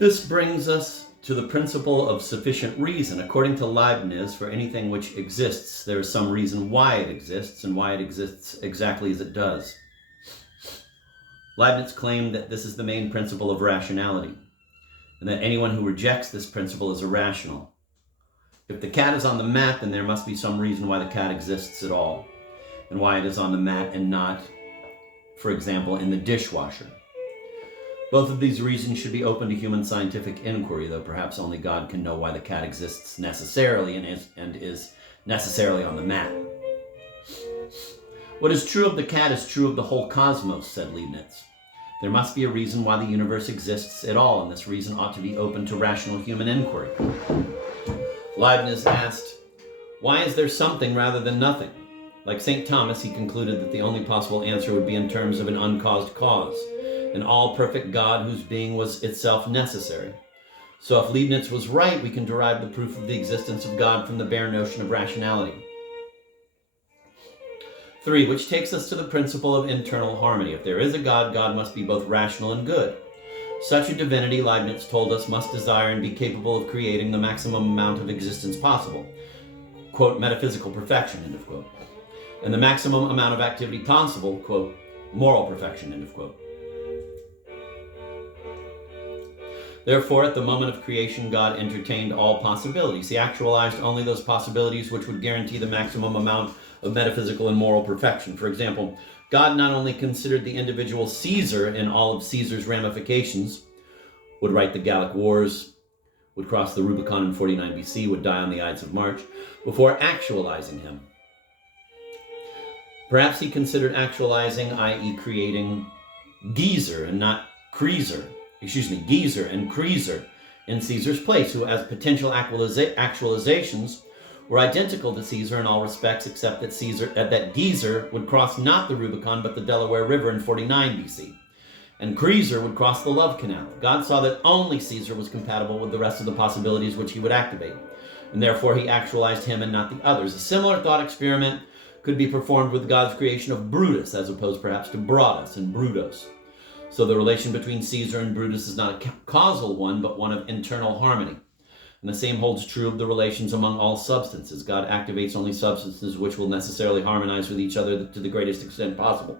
This brings us to the principle of sufficient reason. According to Leibniz, for anything which exists, there is some reason why it exists and why it exists exactly as it does. Leibniz claimed that this is the main principle of rationality, and that anyone who rejects this principle is irrational. If the cat is on the mat, then there must be some reason why the cat exists at all, and why it is on the mat and not, for example, in the dishwasher. Both of these reasons should be open to human scientific inquiry, though perhaps only God can know why the cat exists necessarily and is necessarily on the mat. What is true of the cat is true of the whole cosmos, said Leibniz. There must be a reason why the universe exists at all, and this reason ought to be open to rational human inquiry. Leibniz asked, why is there something rather than nothing? Like St. Thomas, he concluded that the only possible answer would be in terms of an uncaused cause, an all-perfect God whose being was itself necessary. So if Leibniz was right, we can derive the proof of the existence of God from the bare notion of rationality. 3, which takes us to the principle of internal harmony. If there is a God, God must be both rational and good. Such a divinity, Leibniz told us, must desire and be capable of creating the maximum amount of existence possible. Quote, metaphysical perfection, end of quote. And the maximum amount of activity possible, quote, moral perfection, end of quote. Therefore, at the moment of creation, God entertained all possibilities. He actualized only those possibilities which would guarantee the maximum amount of metaphysical and moral perfection. For example, God not only considered the individual Caesar and all of Caesar's ramifications, would write the Gallic Wars, would cross the Rubicon in 49 BC, would die on the Ides of March, before actualizing him. Perhaps he considered actualizing, i.e. creating Geezer and not Creaser. Geezer and Creaser in Caesar's place, who as potential actualizations were identical to Caesar in all respects, except that Geezer would cross not the Rubicon but the Delaware River in 49 BC, and Creaser would cross the Love Canal. God saw that only Caesar was compatible with the rest of the possibilities which he would activate, and therefore he actualized him and not the others. A similar thought experiment could be performed with God's creation of Brutus, as opposed perhaps to Brotus and Brutus. So the relation between Caesar and Brutus is not a causal one, but one of internal harmony. And the same holds true of the relations among all substances. God activates only substances which will necessarily harmonize with each other to the greatest extent possible.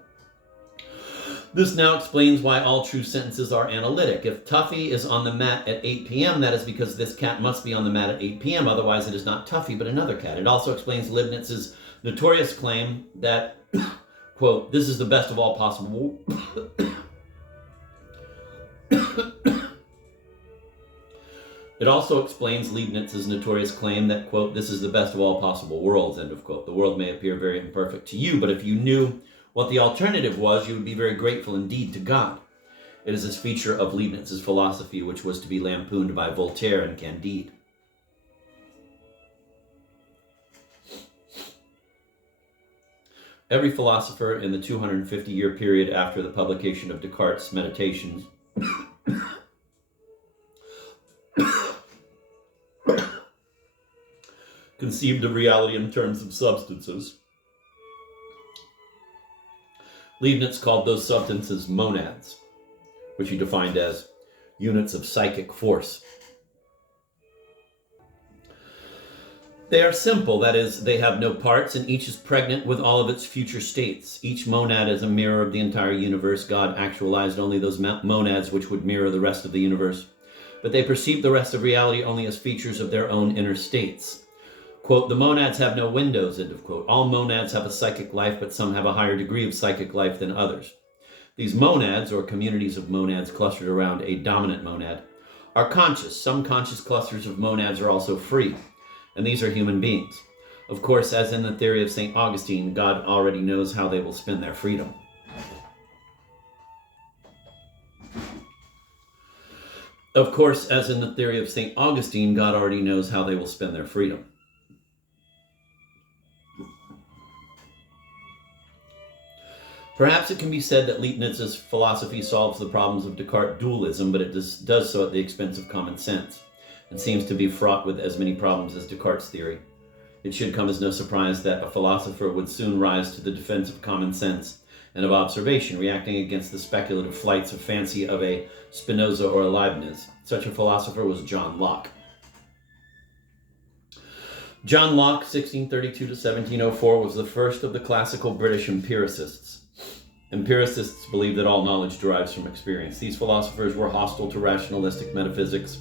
This now explains why all true sentences are analytic. If Tuffy is on the mat at 8 p.m., that is because this cat must be on the mat at 8 p.m., otherwise it is not Tuffy, but another cat. It also explains Leibniz's notorious claim that, quote, this is the best of all possible... It also explains Leibniz's notorious claim that, quote, this is the best of all possible worlds, end of quote. The world may appear very imperfect to you, but if you knew what the alternative was, you would be very grateful indeed to God. It is this feature of Leibniz's philosophy which was to be lampooned by Voltaire and Candide. Every philosopher in the 250-year period after the publication of Descartes' Meditations conceived of reality in terms of substances. Leibniz called those substances monads, which he defined as units of psychic force. They are simple, that is, they have no parts, and each is pregnant with all of its future states. Each monad is a mirror of the entire universe. God actualized only those monads which would mirror the rest of the universe, but they perceive the rest of reality only as features of their own inner states. Quote, the monads have no windows, end of quote. All monads have a psychic life, but some have a higher degree of psychic life than others. These monads, or communities of monads clustered around a dominant monad, are conscious. Some conscious clusters of monads are also free, and these are human beings. Of course, as in the theory of St. Augustine, God already knows how they will spend their freedom. Of course, as in the theory of St. Augustine, God already knows how they will spend their freedom. Perhaps it can be said that Leibniz's philosophy solves the problems of Descartes' dualism, but it does so at the expense of common sense. It seems to be fraught with as many problems as Descartes' theory. It should come as no surprise that a philosopher would soon rise to the defense of common sense and of observation, reacting against the speculative flights of fancy of a Spinoza or a Leibniz. Such a philosopher was John Locke. John Locke, 1632 to 1704, was the first of the classical British empiricists. Empiricists believed that all knowledge derives from experience. These philosophers were hostile to rationalistic metaphysics,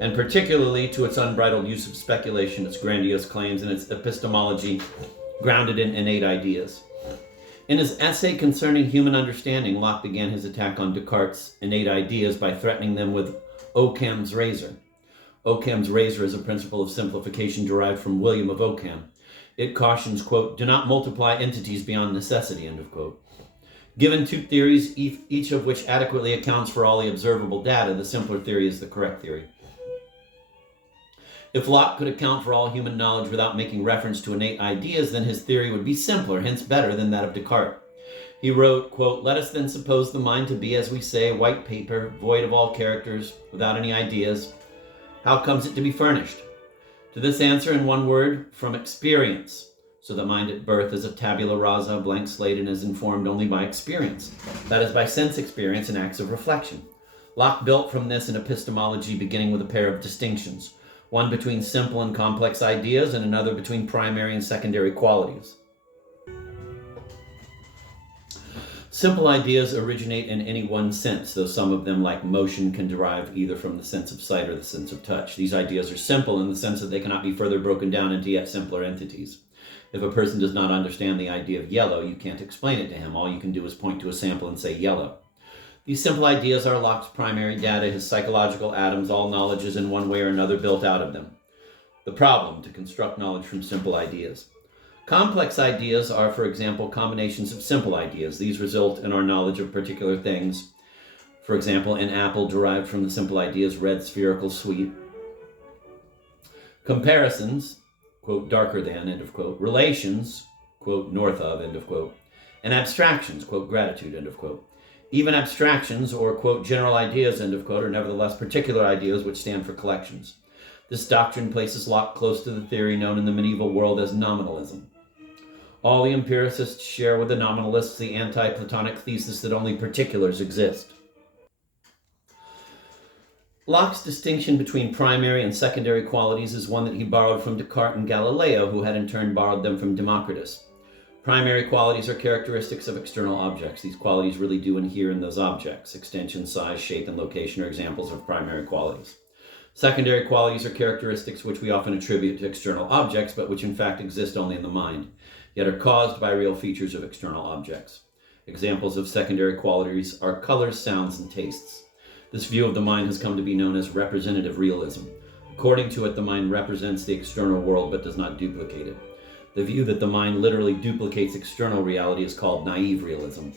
and particularly to its unbridled use of speculation, its grandiose claims, and its epistemology grounded in innate ideas. In his essay concerning human understanding, Locke began his attack on Descartes' innate ideas by threatening them with Occam's razor. Occam's razor is a principle of simplification derived from William of Ockham. It cautions, quote, "Do not multiply entities beyond necessity," end of quote. Given two theories, each of which adequately accounts for all the observable data, the simpler theory is the correct theory. If Locke could account for all human knowledge without making reference to innate ideas, then his theory would be simpler, hence better than that of Descartes. He wrote, quote, "Let us then suppose the mind to be, as we say, white paper, void of all characters, without any ideas. How comes it to be furnished? To this answer, in one word, from experience. So the mind at birth is a tabula rasa, blank slate, and is informed only by experience. That is, by sense experience and acts of reflection." Locke built from this an epistemology beginning with a pair of distinctions, one between simple and complex ideas and another between primary and secondary qualities. Simple ideas originate in any one sense, though some of them, like motion, can derive either from the sense of sight or the sense of touch. These ideas are simple in the sense that they cannot be further broken down into yet simpler entities. If a person does not understand the idea of yellow, you can't explain it to him. All you can do is point to a sample and say yellow. These simple ideas are Locke's primary data, his psychological atoms. All knowledge is in one way or another built out of them. The problem, to construct knowledge from simple ideas. Complex ideas are, for example, combinations of simple ideas. These result in our knowledge of particular things. For example, an apple derived from the simple ideas red, spherical, sweet. Comparisons, quote, darker than, end of quote. Relations, quote, north of, end of quote. And abstractions, quote, gratitude, end of quote. Even abstractions, or, quote, general ideas, end of quote, are nevertheless particular ideas which stand for collections. This doctrine places Locke close to the theory known in the medieval world as nominalism. All the empiricists share with the nominalists the anti-Platonic thesis that only particulars exist. Locke's distinction between primary and secondary qualities is one that he borrowed from Descartes and Galileo, who had in turn borrowed them from Democritus. Primary qualities are characteristics of external objects. These qualities really do inhere in those objects. Extension, size, shape, and location are examples of primary qualities. Secondary qualities are characteristics which we often attribute to external objects, but which in fact exist only in the mind, yet are caused by real features of external objects. Examples of secondary qualities are colors, sounds, and tastes. This view of the mind has come to be known as representative realism. According to it, the mind represents the external world but does not duplicate it. The view that the mind literally duplicates external reality is called naive realism.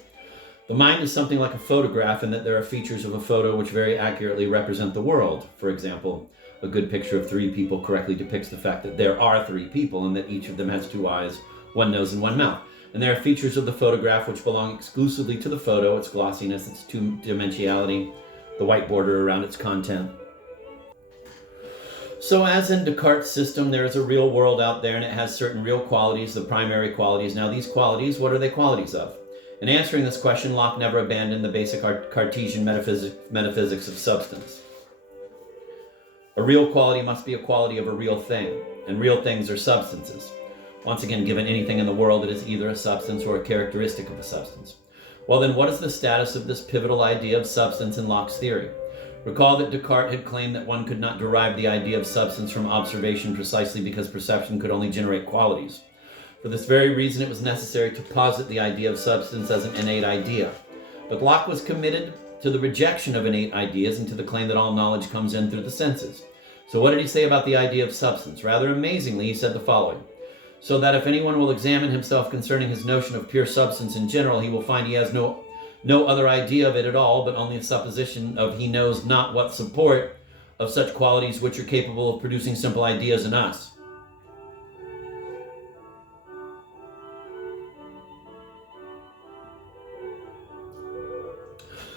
The mind is something like a photograph in that there are features of a photo which very accurately represent the world. For example, a good picture of three people correctly depicts the fact that there are three people and that each of them has two eyes, one nose, and one mouth. And there are features of the photograph which belong exclusively to the photo, its glossiness, its two-dimensionality, the white border around its content. So as in Descartes' system, there is a real world out there and it has certain real qualities, the primary qualities. Now these qualities, what are they qualities of? In answering this question, Locke never abandoned the basic Cartesian metaphysics of substance. A real quality must be a quality of a real thing, and real things are substances. Once again, given anything in the world, it is either a substance or a characteristic of a substance. Well then, what is the status of this pivotal idea of substance in Locke's theory? Recall that Descartes had claimed that one could not derive the idea of substance from observation precisely because perception could only generate qualities. For this very reason, it was necessary to posit the idea of substance as an innate idea. But Locke was committed to the rejection of innate ideas and to the claim that all knowledge comes in through the senses. So what did he say about the idea of substance? Rather amazingly, he said the following: "So that if anyone will examine himself concerning his notion of pure substance in general, he will find he has no other idea of it at all, but only a supposition of he knows not what support of such qualities which are capable of producing simple ideas in us."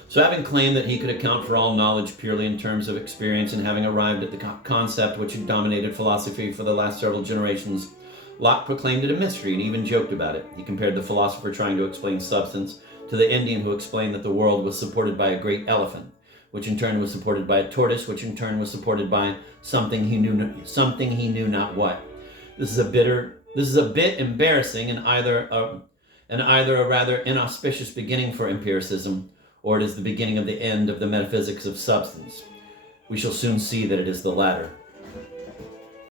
So having claimed that he could account for all knowledge purely in terms of experience and having arrived at the concept which had dominated philosophy for the last several generations, Locke proclaimed it a mystery and even joked about it. He compared the philosopher trying to explain substance to the Indian who explained that the world was supported by a great elephant, which in turn was supported by a tortoise, which in turn was supported by something he knew not what. This is a bit embarrassing and either a rather inauspicious beginning for empiricism, or it is the beginning of the end of the metaphysics of substance. We shall soon see that it is the latter.